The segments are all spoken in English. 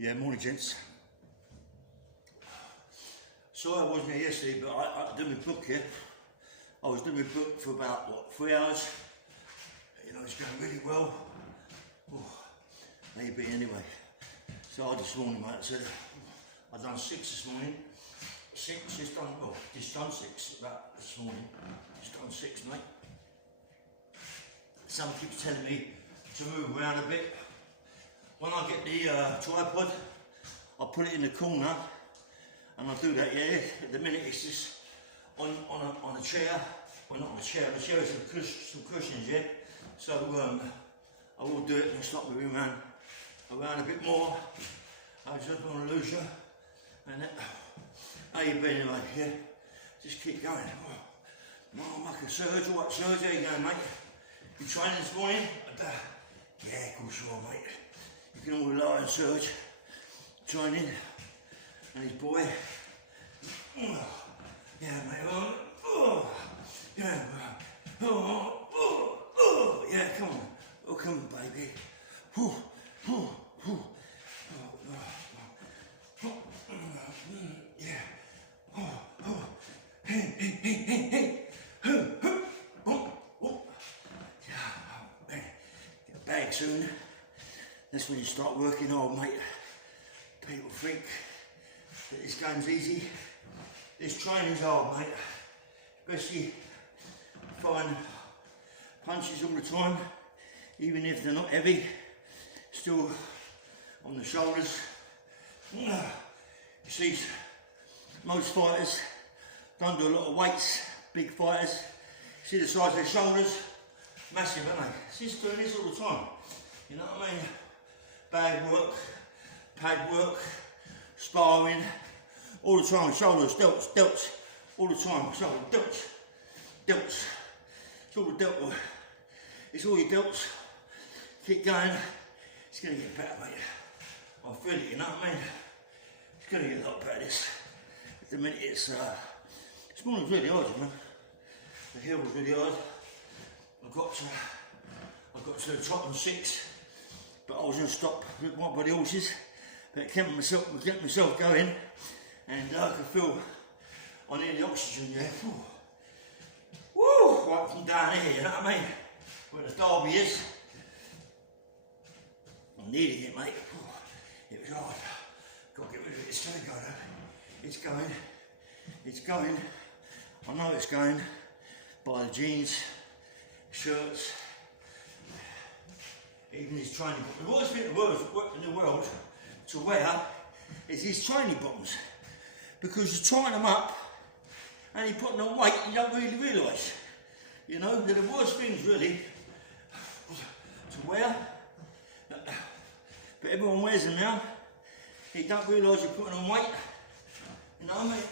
Yeah, morning gents. Sorry I wasn't here yesterday, but I did my book here. I was doing my book for about, what, 3 hours. You know, it's going really well. Oh, how you been anyway? So I this morning, mate, I said, I've done 6 this morning. 6, just done, well, just done 6 about this morning. Just done 6, mate. Someone keeps telling me to move around a bit. When I get the tripod, I put it in the corner, and I do that, yeah. At the minute it's just on a chair. Well, not on a chair, the chair has some cushions, yeah. So I will do it and stop moving around a bit more. I just don't want to lose you. And how you been anyway, yeah? Just keep going. Oh, Michael Serge, what Serge, how you going, mate? You training this morning? Yeah, of course you are, mate. You can all rely on Serge training and his boy. Yeah, mate. Yeah, yeah, come on. Oh, come on, baby. Yeah. Hey. Get a bag soon. That's when you start working hard, mate. People think that this game's easy. This training's hard, mate. Especially fine punches all the time, even if they're not heavy, still on the shoulders. You see, most fighters don't do a lot of weights, big fighters. See the size of their shoulders? Massive, aren't they? She's doing this all the time. You know what I mean? Bag work, pad work, sparring, all the time, shoulders, delts, all the time, shoulder, delts, it's all the delt work, it's all your delts, keep going, it's going to get better, mate, I feel it, you know what I mean, it's going to get a lot better this, at the minute it's morning's really hard, you know, the hill was really hard, I got to the top on 6, but I was going to stop by the horses, but kept myself going, and I could feel I need the oxygen, yeah. Woo! Right from down here, you know what I mean? Where the derby is. I needed it, mate. It was hard. Got to get rid of it. It's going to go though. It's going. I know it's going. By the jeans, shirts, even his training bottoms. The worst thing in the world to wear is his training bottoms, because you tighten them up and you put them on weight and you don't really realise. You know, they're the worst things really to wear, but everyone wears them now. You don't realise you're putting on weight. You know what I mean?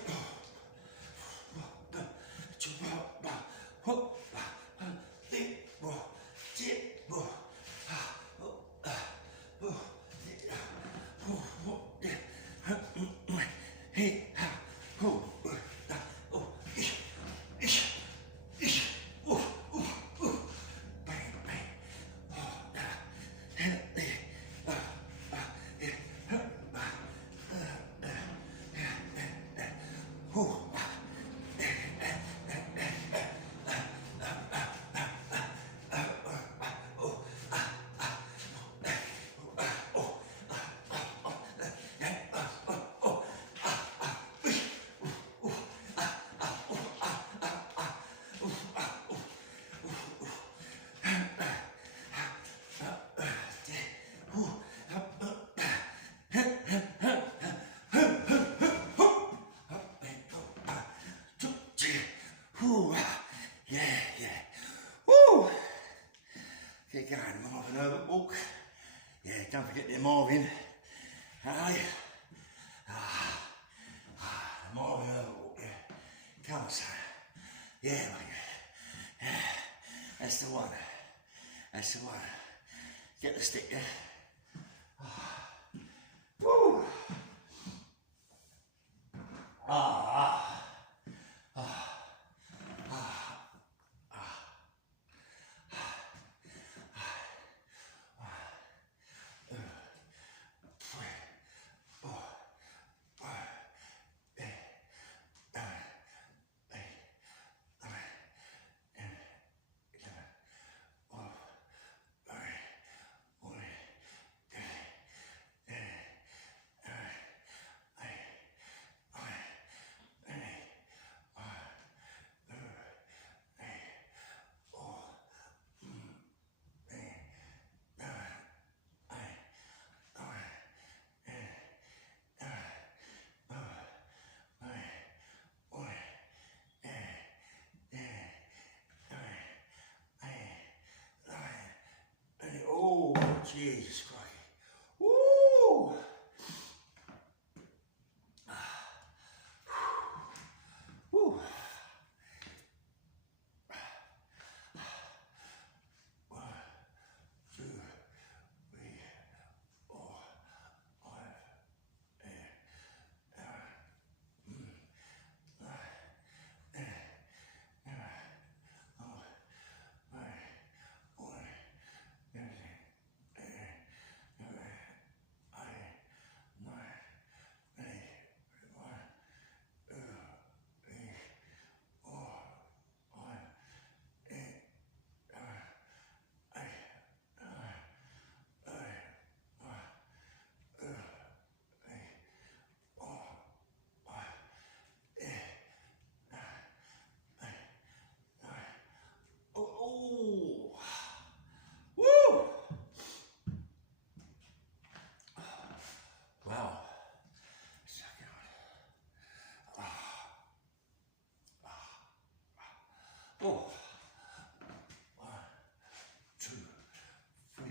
Yeah. Woo! Get going, Marvin Herbert walk. Yeah, don't forget the Marvin. Hey. Marvin Herbert walk, yeah. Come on, son. Yeah, mate. Yeah. That's the one. Get the stick, yeah. Woo! Jesus Christ. Woo! Woo! 1, 2, 3, 4, 5, 6, Oh! Woo! Wow. Oh. 1, 2, 3.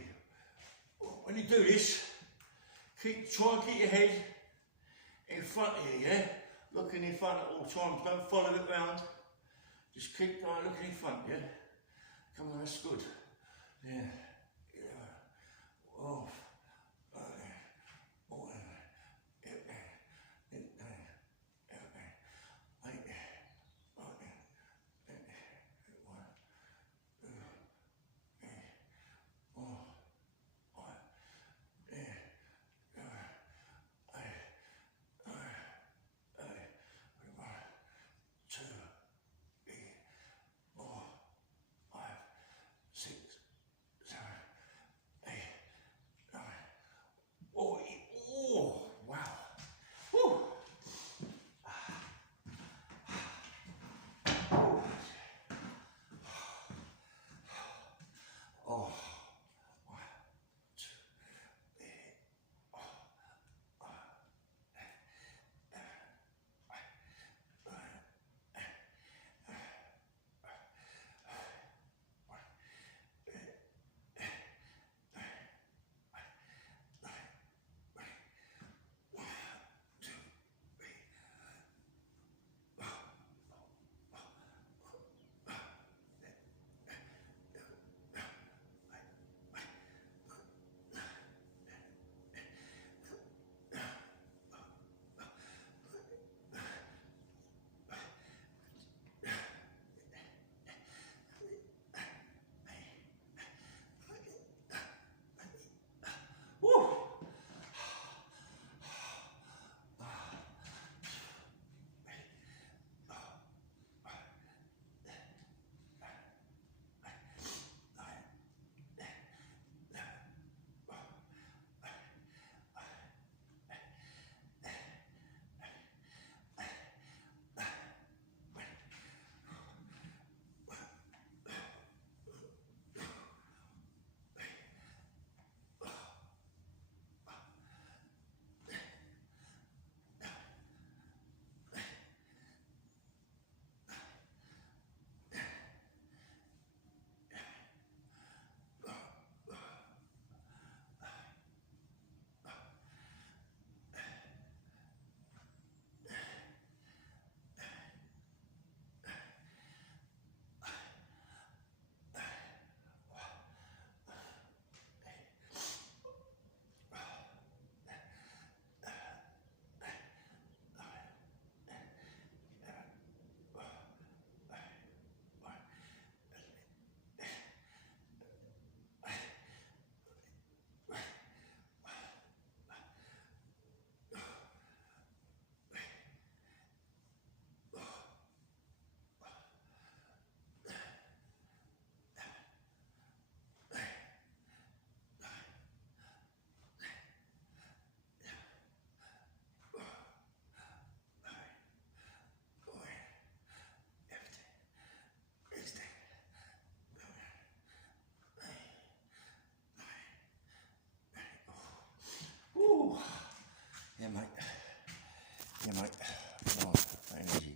When you do this, try and keep your head in front of you, yeah? Looking in front at all times, don't follow it round. Just keep looking in front, yeah? Come on, that's good. Yeah. Oh. Yeah, mate. Yeah, mate. Oh, energy.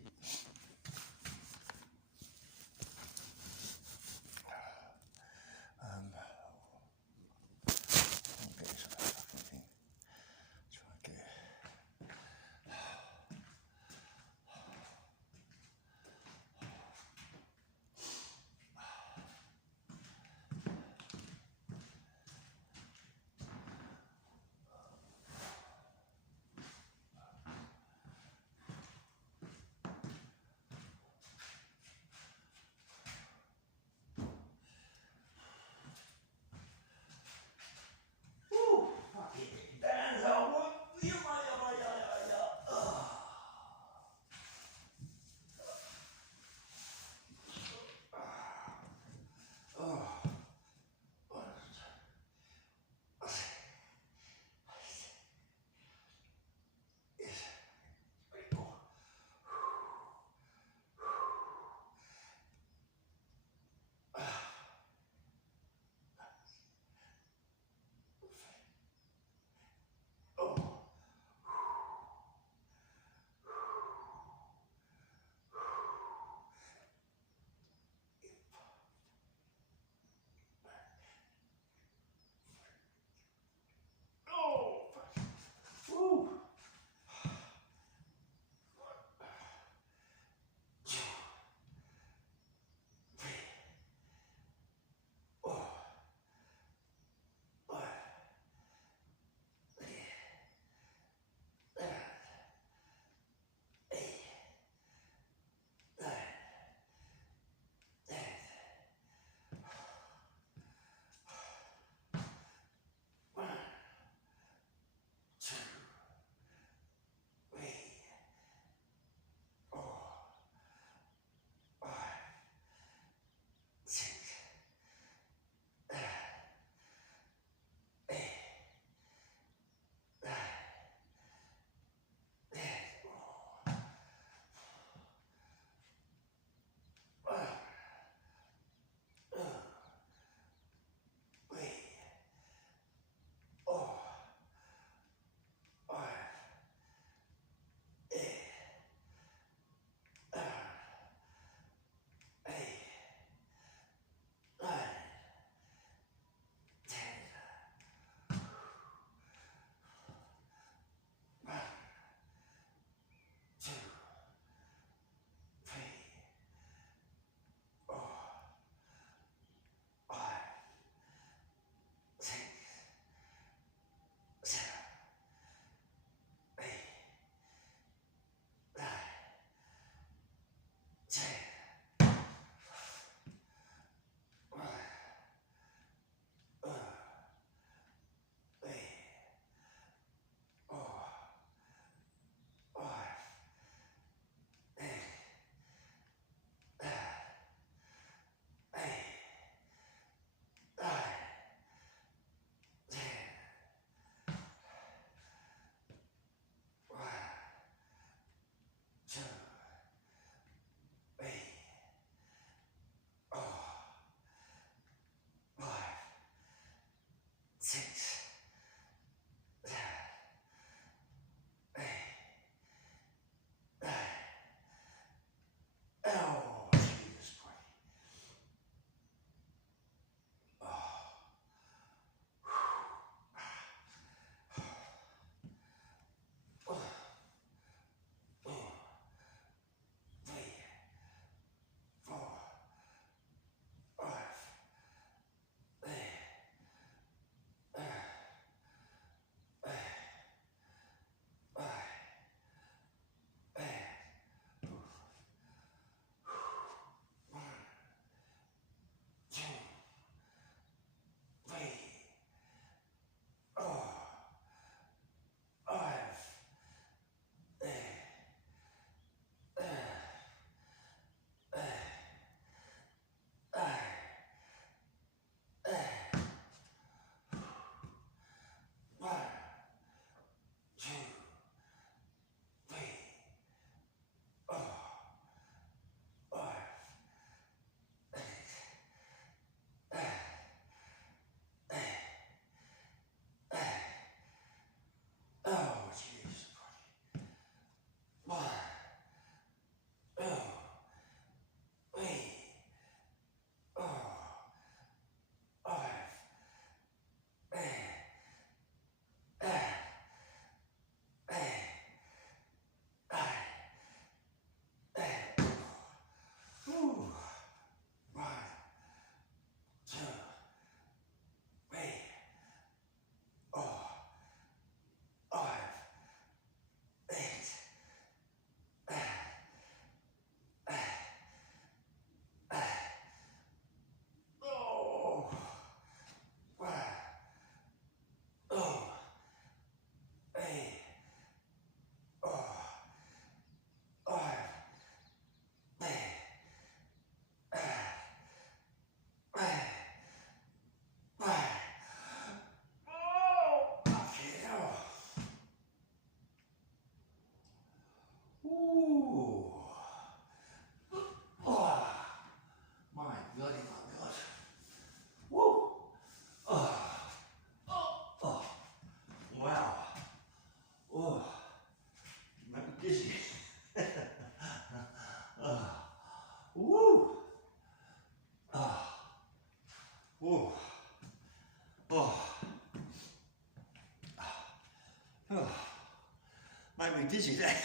Make me dizzy there.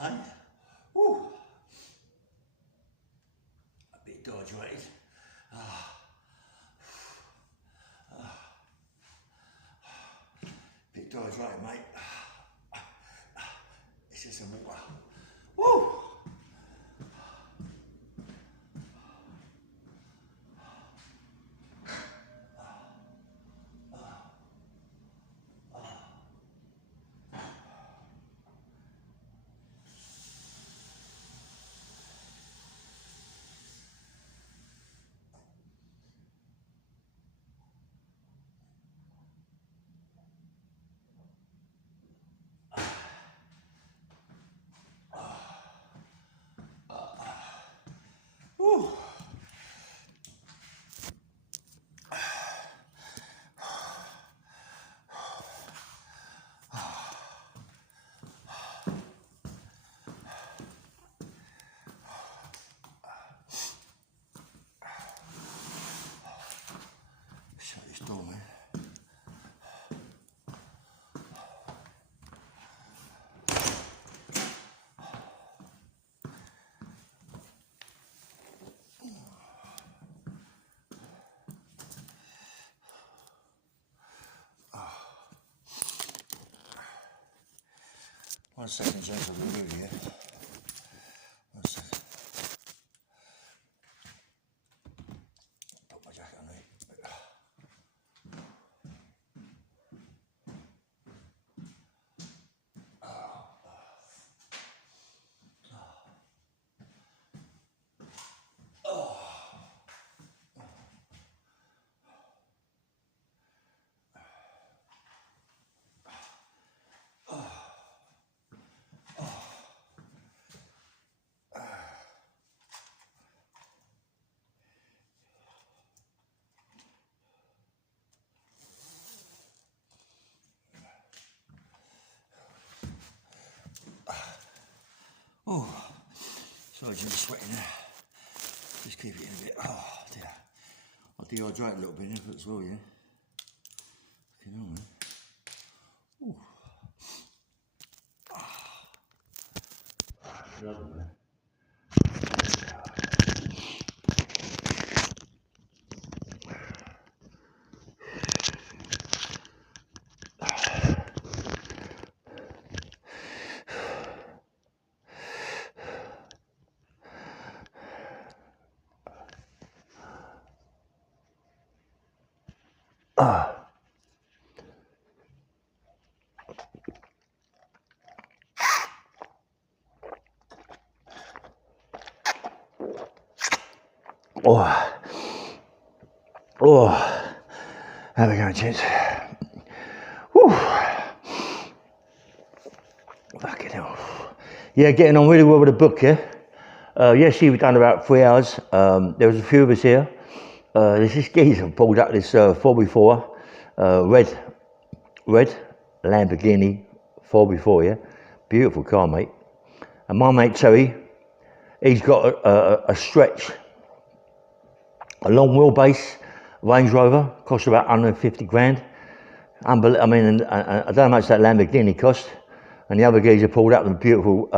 Hey? Woo. A bit dehydrated. Bit dehydrated, mate. It's just some water. Woo! Woo! Shut this door, man. One second, gents, I'll be with you. One second. Put my jacket on me. Oh, sorry, I'm sweating there. Just keep it in a bit. Oh, dear. I'll dehydrate a little bit in it as well, yeah? Fucking hell, man. Ooh. Lovely, man. Oh, oh, there we go, gents. Whew. Fucking hell. Yeah, getting on really well with the book, yeah? Yesterday we've done about 3 hours. There was a few of us here. There's this geezer pulled up this 4x4, red Lamborghini 4x4, yeah? Beautiful car, mate. And my mate Terry, he's got a stretch, a long wheelbase Range Rover, cost about 150 grand. Unbelievable. I mean, and I don't know how much that Lamborghini cost. And the other geezer pulled up with a beautiful,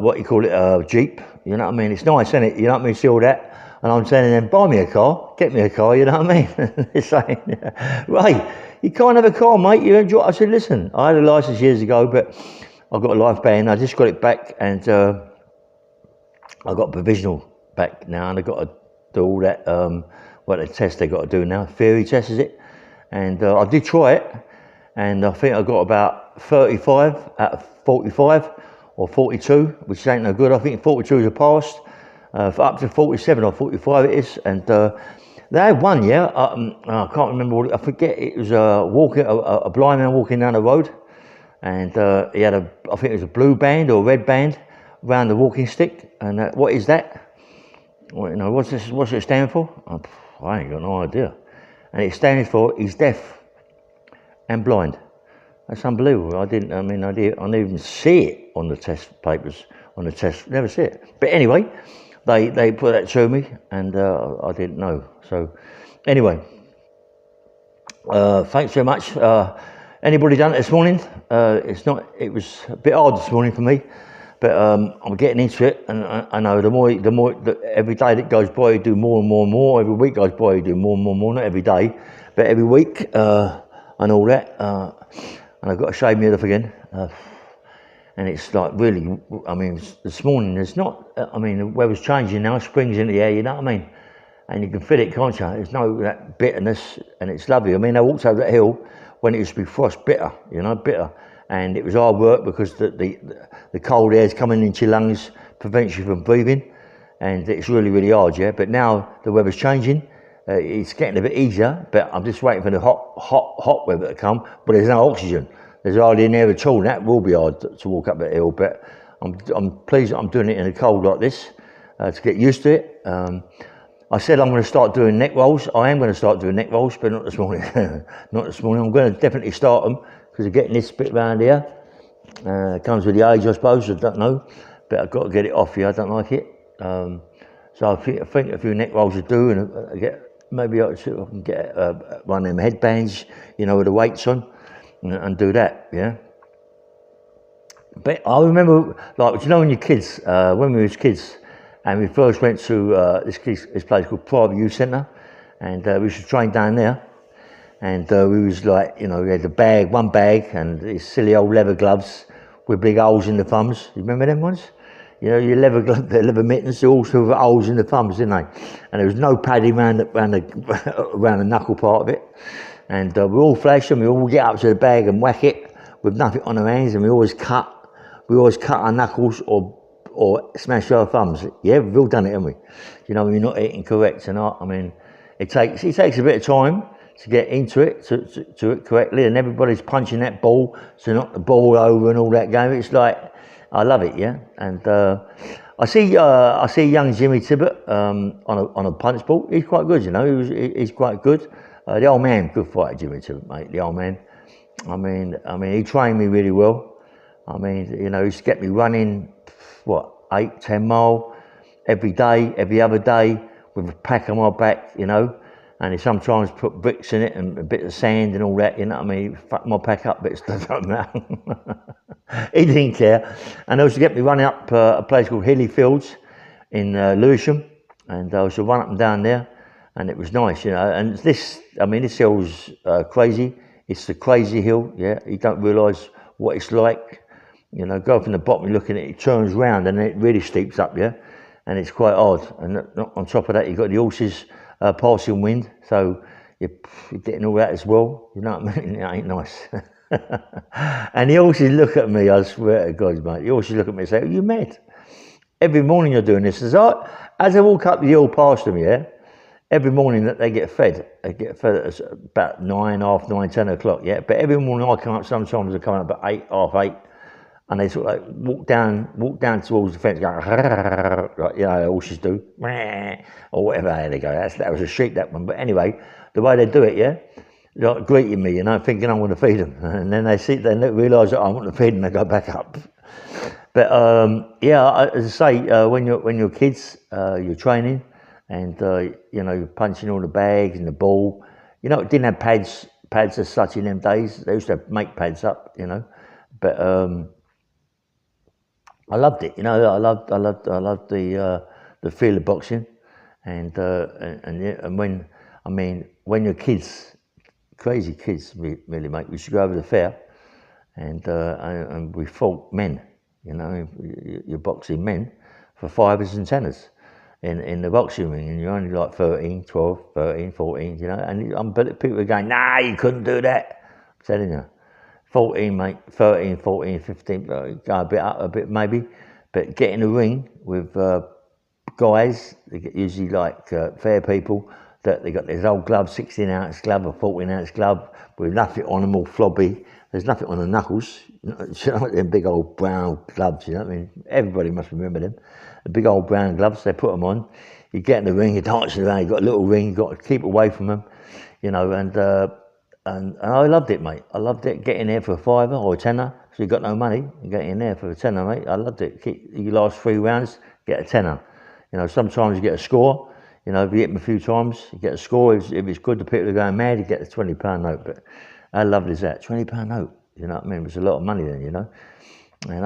what you call it, Jeep. You know what I mean? It's nice, isn't it? You know what I mean? See all that. And I'm telling them, buy me a car, get me a car, you know what I mean? They're saying, right, you can't have a car, mate. You enjoy. I said, listen, I had a license years ago, but I got a life ban. I just got it back, and I got provisional back now, and I got to do all that, what the test they got to do now, theory test is it? And I did try it, and I think I got about 35 out of 45 or 42, which ain't no good. I think 42 is a pass. For up to 47 or 45 it is, and they had one, yeah. I can't remember what I forget. It was a blind man walking down the road, and he had I think it was a blue band or a red band around the walking stick. And what is that? Well, you know, what's it stand for? I ain't got no idea. And it stands for he's deaf and blind. That's unbelievable. I didn't even see it on the test papers. On the test, never see it. But anyway. They put that to me, and I didn't know. So, anyway, thanks very much. Anybody done it this morning? It's not. It was a bit hard this morning for me, but I'm getting into it, and I know the more every day that goes by, you do more and more and more. Every week goes by, you do more and more and more. Not every day, but every week, and all that. And I've got to shave my head off again. And it's like really, I mean, this morning there's not, I mean, the weather's changing now, spring's in the air, you know what I mean? And you can feel it, can't you? There's no that bitterness, and it's lovely. I mean, I walked over that hill when it used to be frost bitter, you know, bitter. And it was hard work because the cold air's coming into your lungs, prevents you from breathing. And it's really, really hard, yeah? But now the weather's changing. It's getting a bit easier, but I'm just waiting for the hot weather to come, but there's no oxygen. There's hardly any air at all, and that will be hard to walk up that hill, but I'm pleased that I'm doing it in the cold like this, to get used to it. I said I'm going to start doing neck rolls. I am going to start doing neck rolls, but not this morning. Not this morning. I'm going to definitely start them, because I'm getting this bit around here. Comes with the age, I suppose, I don't know, but I've got to get it off here, I don't like it. So I think a few neck rolls to do, and maybe I can get one of them headbands, you know, with the weights on. And do that, yeah. But I remember, like, you know, when you're kids, when we was kids, and we first went to this place called Private Youth Centre, and we used to train down there, and we was like, you know, we had one bag, and these silly old leather gloves with big holes in the thumbs. You remember them ones? You know, your leather mittens, they all sort of holes in the thumbs, didn't they? And there was no padding around the knuckle part of it. And we all flash them, we all get up to the bag and whack it with nothing on our hands, and we always cut our knuckles or smash our thumbs. Yeah, we've all done it, haven't we? You know, when you're not eating correct, and I mean, it takes a bit of time to get into it, to it correctly, and everybody's punching that ball to knock the ball over and all that game. It's like, I love it, yeah. And I see young Jimmy Tibbet on a punch ball. He's quite good, you know. He's quite good. The old man, good fighter, Jimmy Tibbet, mate. The old man. I mean, he trained me really well. I mean, you know, he used to get me running, 8-10 mile every day, every other day, with a pack on my back, you know. And he sometimes put bricks in it and a bit of sand and all that, you know what I mean? Fuck my pack up, but it doesn't matter. He didn't care. And he used to get me running up a place called Hilly Fields in Lewisham, and I used to run up and down there. And it was nice, you know. And this hill's crazy. It's the crazy hill, yeah. You don't realise what it's like. You know, go from the bottom, looking at it, it turns round, and then it really steeps up, yeah. And it's quite odd. And on top of that, you've got the horses passing wind, so you're getting all that as well. You know what I mean? It ain't nice. And the horses look at me, I swear to God, mate. The horses look at me and say, "Are you mad? Every morning you're doing this." As I walk up the hill past them, yeah. Every morning that they get fed at about 9, half 9, 10 o'clock, yeah. But every morning I come up, sometimes I come up at 8, half 8, and they sort of like walk down towards the fence, going, like, you know, the horses do, or whatever they go. That was a sheep, that one. But anyway, the way they do it, yeah, they're like greeting me, you know, thinking I want to feed them, and then they realise that I want to feed them, they go back up. But yeah, as I say, when you're kids, you're training. And, you know, you're punching all the bags and the ball. You know, it didn't have pads as such in them days. They used to make pads up, you know. But I loved it, you know. I loved the feel of boxing. And when you're kids, crazy kids, really, mate, we used to go over the fair and we fought men, you know. You're boxing men for 5s and 10s. In the boxing ring, and you're only like 13, 12, 13, 14, you know, and people are going, "Nah, you couldn't do that." I'm telling you, 14, mate, 13, 14, 15, go a bit up, a bit maybe, but get in the ring with guys, they get usually like fair people, that they got this old glove, 16-ounce glove, a 14-ounce glove, with nothing on them, all flobby. There's nothing on the knuckles, you know, them big old brown gloves, you know what I mean? Everybody must remember them. The big old brown gloves, they put them on. You get in the ring, you're dancing around, you've got a little ring, you've got to keep away from them, you know, and I loved it, mate. I loved it, getting there for a 5 or a 10er, so you got no money, you get in there for a 10er, mate. I loved it. You last 3 rounds, get a 10er. You know, sometimes you get a score, you know, if you hit them a few times, you get a score. If it's good, the people are going mad, you get a £20 note. But How lovely is that? £20 note. You know what I mean? It was a lot of money then, you know. And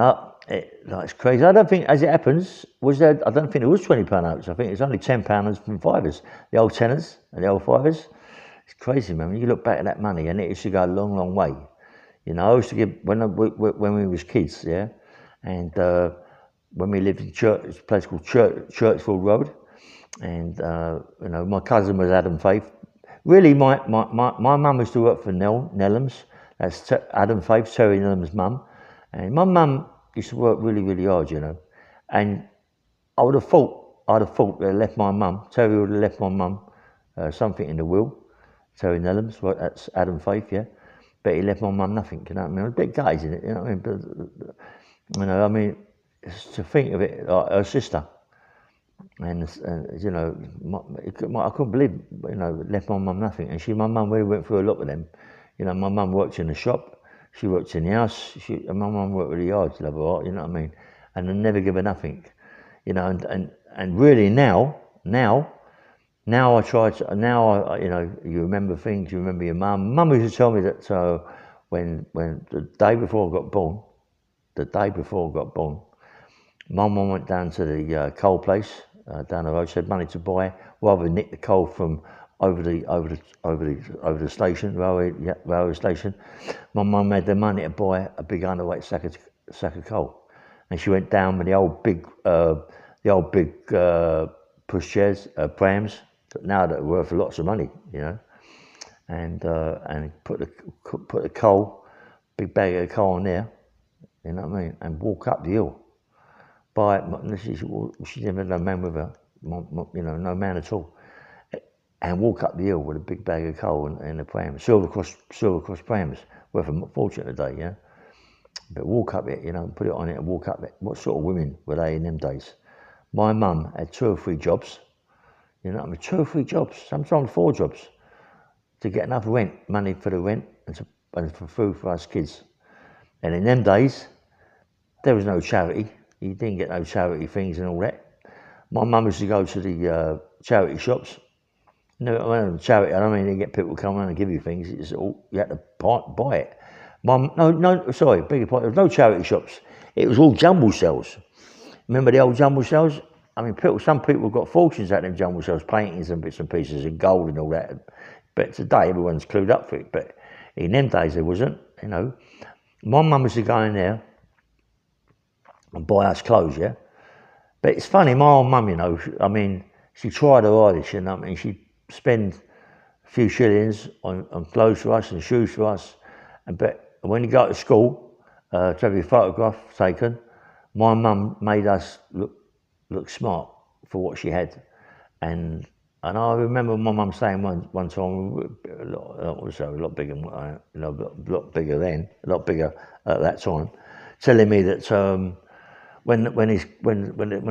it's crazy. I don't think, as it happens, I don't think it was £20 notes. I think it was only £10 from fivers, the old tenors and the old fivers. It's crazy, man. When you look back at that money, and it used to go a long, long way. You know, I used to give when we was kids, yeah, and when we lived in a place called Churchfield Road, and you know, my cousin was Adam Faith. Really, my mum used to work for Nellams. That's Adam Faith, Terry Nellam's mum, and my mum used to work really, really hard, you know. And I'd have thought they left my mum. Terry would have left my mum something in the will. Terry Nellams, well, that's Adam Faith, yeah. But he left my mum nothing, you know what I mean? I was a bit gutted in it, you know what I mean? But, you know, I mean, to think of it, like her sister, and you know, I couldn't believe, you know, left my mum nothing. And my mum really went through a lot with them. You know, my mum worked in the shop, she worked in the house, and my mum worked really hard to love her heart, you know what I mean? And I never give her nothing, you know, and really now I try to, you know, you remember things, you remember your mum. Mum used to tell me that when the day before I got born, my mum went down to the coal place down the road. She had money to buy, rather than nick the coal from over the station, railway station. My mum had the money to buy a big underweight sack of coal, and she went down with the old big push chairs, prams. Now that are worth lots of money, you know, and put the coal, big bag of coal in there, you know what I mean, and walk up the hill. She never had no man with her, you know, no man at all, and walk up the hill with a big bag of coal and a pram, Silver Cross prams, worth a fortune a day, yeah. But walk up it, you know, put it on it and walk up it. What sort of women were they in them days? My mum had 2 or 3 jobs. You know what I mean? 2 or 3 jobs, sometimes 4 jobs, to get enough money for the rent and for food for us kids. And in them days, there was no charity. You didn't get no charity things and all that. My mum used to go to the charity shops. No, charity, I don't mean you get people to come around and give you things. It's all, you had to buy it. Sorry, beg your pardon. There was no charity shops. It was all jumble sales. Remember the old jumble sales? I mean, some people got fortunes out of them jumble sales, paintings and bits and pieces and gold and all that. But today, everyone's clued up for it. But in them days, there wasn't, you know. My mum used to go in there and buy us clothes, yeah. But it's funny, my old mum, you know, I mean, she tried her hardest, you know. I mean, she'd spend a few shillings on clothes for us and shoes for us. But when you go to school to have your photograph taken, my mum made us look smart for what she had, and I remember my mum saying one time, a lot bigger, you know, a lot bigger then, a lot bigger at that time, telling me that when they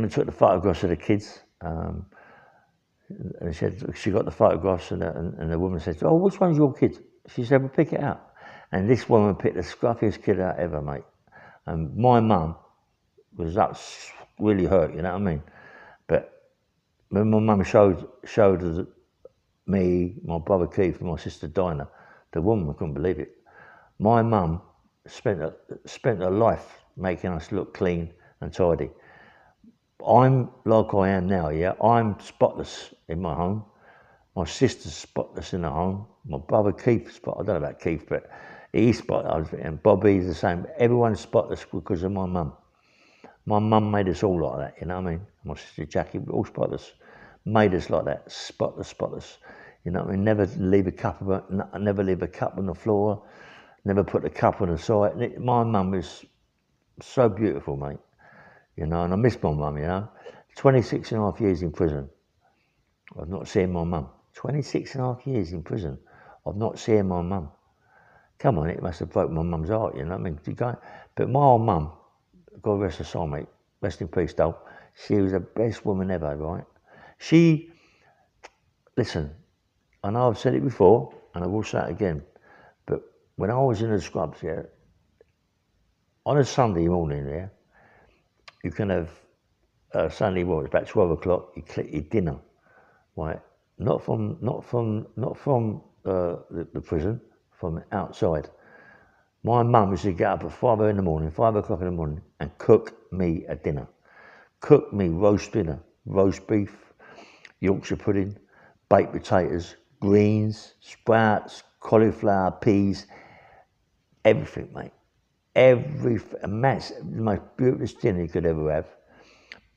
took the photographs of the kids, and she got the photographs, and the woman said, "Oh, which one's your kid?" She said, "Well, pick it out." And this woman picked the scruffiest kid out ever, mate. And my mum was really hurt, you know what I mean? But when my mum showed me, my brother Keith, and my sister Dinah, the woman couldn't believe it. My mum spent her life making us look clean and tidy. I'm like I am now, yeah. I'm spotless in my home. My sister's spotless in her home. My brother Keith's spotless. I don't know about Keith, but he's spotless. And Bobby's the same. Everyone's spotless because of my mum. My mum made us all like that, you know what I mean? My sister Jackie, all spotless. Made us like that, spotless. You know what I mean? Never leave a cup on the floor. Never put the cup on the side. My mum is so beautiful, mate. You know, and I miss my mum, you know. 26 and a half years in prison. I've not seen my mum. 26 and a half years in prison. I've not seen my mum. Come on, it must have broke my mum's heart, you know what I mean? But my old mum, God rest her soul, mate. Rest in peace, though. She was the best woman ever, right? Listen, I know I've said it before, and I will say it again, but when I was in the scrubs, yeah, on a Sunday morning, yeah, you can have Sunday morning, about 12 o'clock, you collect your dinner, right? Not from the prison, from outside. My mum used to get up at 5 o'clock in the morning, and cook me a dinner. Cook me roast dinner, roast beef, Yorkshire pudding, baked potatoes, greens, sprouts, cauliflower, peas, everything, mate. And that's the most beautiful dinner you could ever have.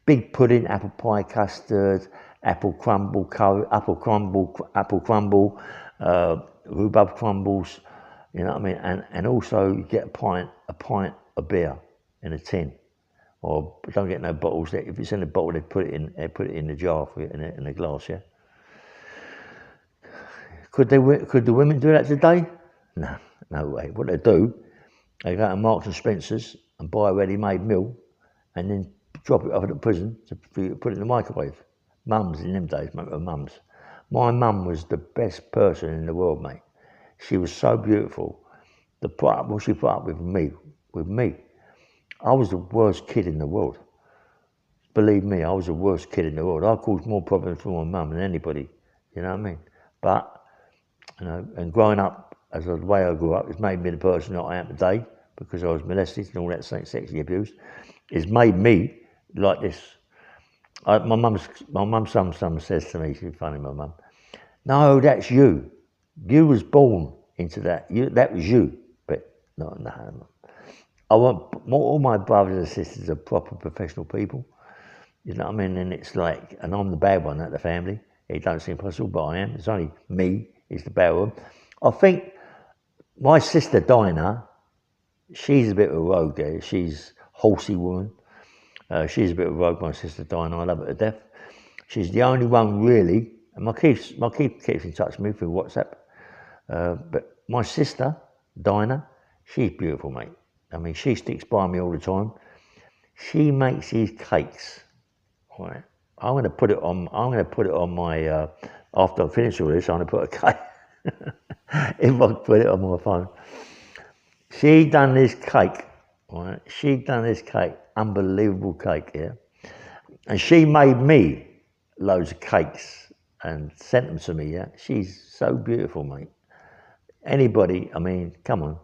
Big pudding, apple pie custard, apple crumble, rhubarb crumbles, you know what I mean? And also you get a pint of beer in a tin. Or don't get no bottles. If it's in a bottle, they put it in the jar for you, in a glass, yeah? Could the women do that today? No way. What they do, they go to Marks and Spencer's and buy a ready-made meal and then drop it off at the prison to put it in the microwave. Mums in them days, mate, were mums. My mum was the best person in the world, mate. She was so beautiful. She put up with me. I was the worst kid in the world. Believe me, I was the worst kid in the world. I caused more problems for my mum than anybody. You know what I mean? But, you know, and growing up, as the way I grew up, it's made me the person that I am today, because I was molested and all that sexually abused. It's made me like this. My mum sometimes says to me, she's funny, my mum, no, that's you. You was born into that. That was you. But no. I want all my brothers and sisters are proper professional people. You know what I mean? And it's like, and I'm the bad one at the family. It don't seem possible, but I am. It's only me is the bad one. I think my sister Dinah, she's a bit of a rogue there. She's a horsey woman. She's a bit of a rogue, my sister Dinah. I love her to death. She's the only one really, and my keeps in touch with me through WhatsApp. But my sister Dinah, she's beautiful, mate. I mean, she sticks by me all the time. She makes these cakes. Right. I'm going to put it on my. After I finish all this, I'm going to put a cake. If I put it on my phone, she done this cake. Right. She done this cake, unbelievable cake, yeah. And she made me loads of cakes and sent them to me. Yeah. She's so beautiful, mate. Anybody, I mean, come on.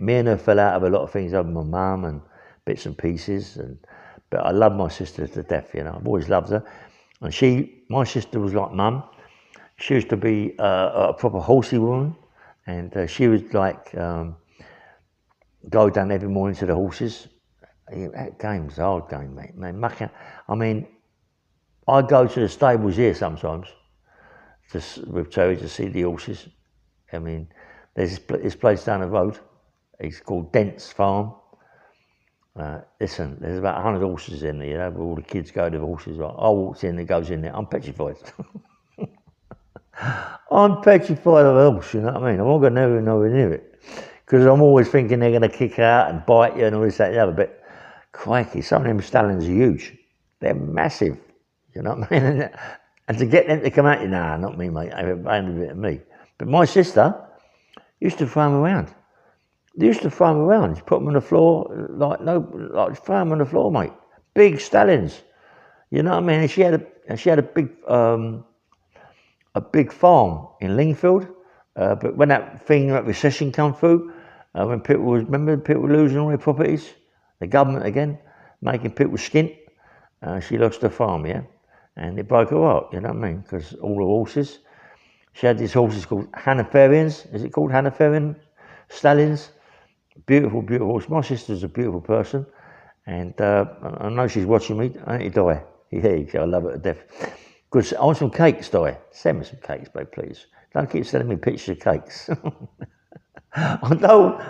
Me and her fell out of a lot of things over my mum and bits and pieces, but I love my sister to death, you know. I've always loved her. And my sister was like mum. She used to be a proper horsey woman, and she would like go down every morning to the horses. That game's a hard game, mate. I mean, I go to the stables here sometimes with Terry to see the horses. I mean, there's this place down the road. It's called Dent's Farm. Listen, there's about 100 horses in there, you know, all the kids go to the horses. I walked in, it goes in there, I'm petrified. I'm petrified of a horse, you know what I mean? I'm not going to never nowhere near it. Because I'm always thinking they're going to kick out and bite you and all this, that, and the other. But crikey, some of them stallions are huge. They're massive, you know what I mean? And to get them to come at you, nah, not me, mate. Only a bit of me. But my sister used to throw them around. They used to throw them around. Put them on the floor, like throw them on the floor, mate. Big stallions, you know what I mean? And she had a big farm in Lingfield. But when that recession come through, when people were losing all their properties, the government again making people skint. She lost her farm, yeah, and it broke her heart. You know what I mean? Because all the horses. She had these horses called Hannafarians. Is it called Hannafarian stallions? Beautiful, beautiful horse. My sister's a beautiful person, and I know she's watching me. I need to die. Yeah, I love her to death. Good. I want some cakes, Di. Send me some cakes, babe, please. Don't keep sending me pictures of cakes. I don't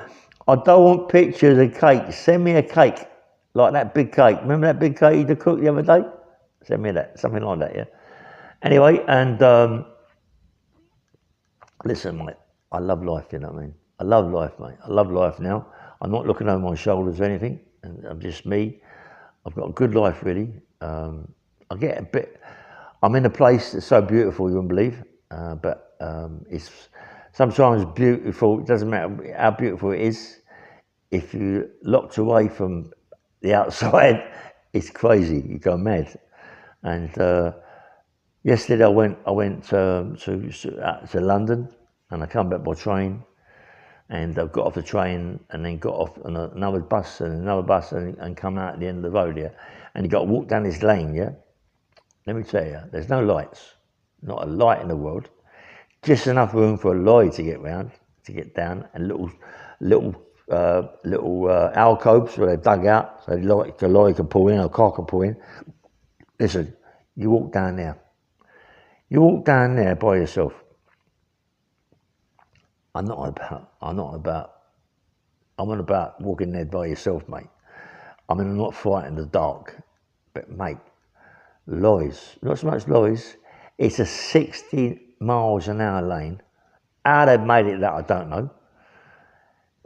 want pictures of cakes. Send me a cake, like that big cake. Remember that big cake you cooked the other day? Send me that, something like that, yeah. Anyway, and listen, mate, I love life, you know what I mean? I love life, mate. I love life now. I'm not looking over my shoulders or anything. And I'm just me. I've got a good life, really. I'm in a place that's so beautiful, you wouldn't believe. But it's sometimes beautiful. It doesn't matter how beautiful it is. If you're locked away from the outside, it's crazy. You go mad. And yesterday I went to London, and I come back by train. and I got off the train and then got off on another bus and come out at the end of the road, yeah. And you got to walk down this lane, yeah. Let me tell you, there's no lights, not a light in the world, just enough room for a lorry to get round, to get down, and little alcoves where they're dug out so the lorry can pull in or a car can pull in. Listen, you walk down there. You walk down there by yourself. I'm on about walking there by yourself, mate. I mean, I'm not frightened of the dark, but mate, lorries, not so much lorries, it's a 60 miles an hour lane. How they've made it that, I don't know.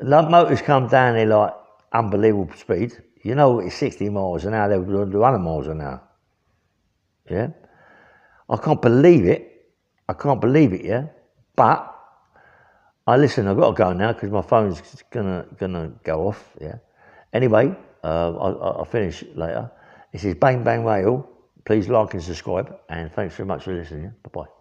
Motors come down there like unbelievable speed. You know, it's 60 miles an hour, they'll do 100 miles an hour. Yeah? I can't believe it, yeah? But, listen, I've got to go now because my phone's gonna go off, yeah? Anyway, I'll finish later. This is Bang Bang Radio. Please like and subscribe, and thanks very much for listening. Bye-bye.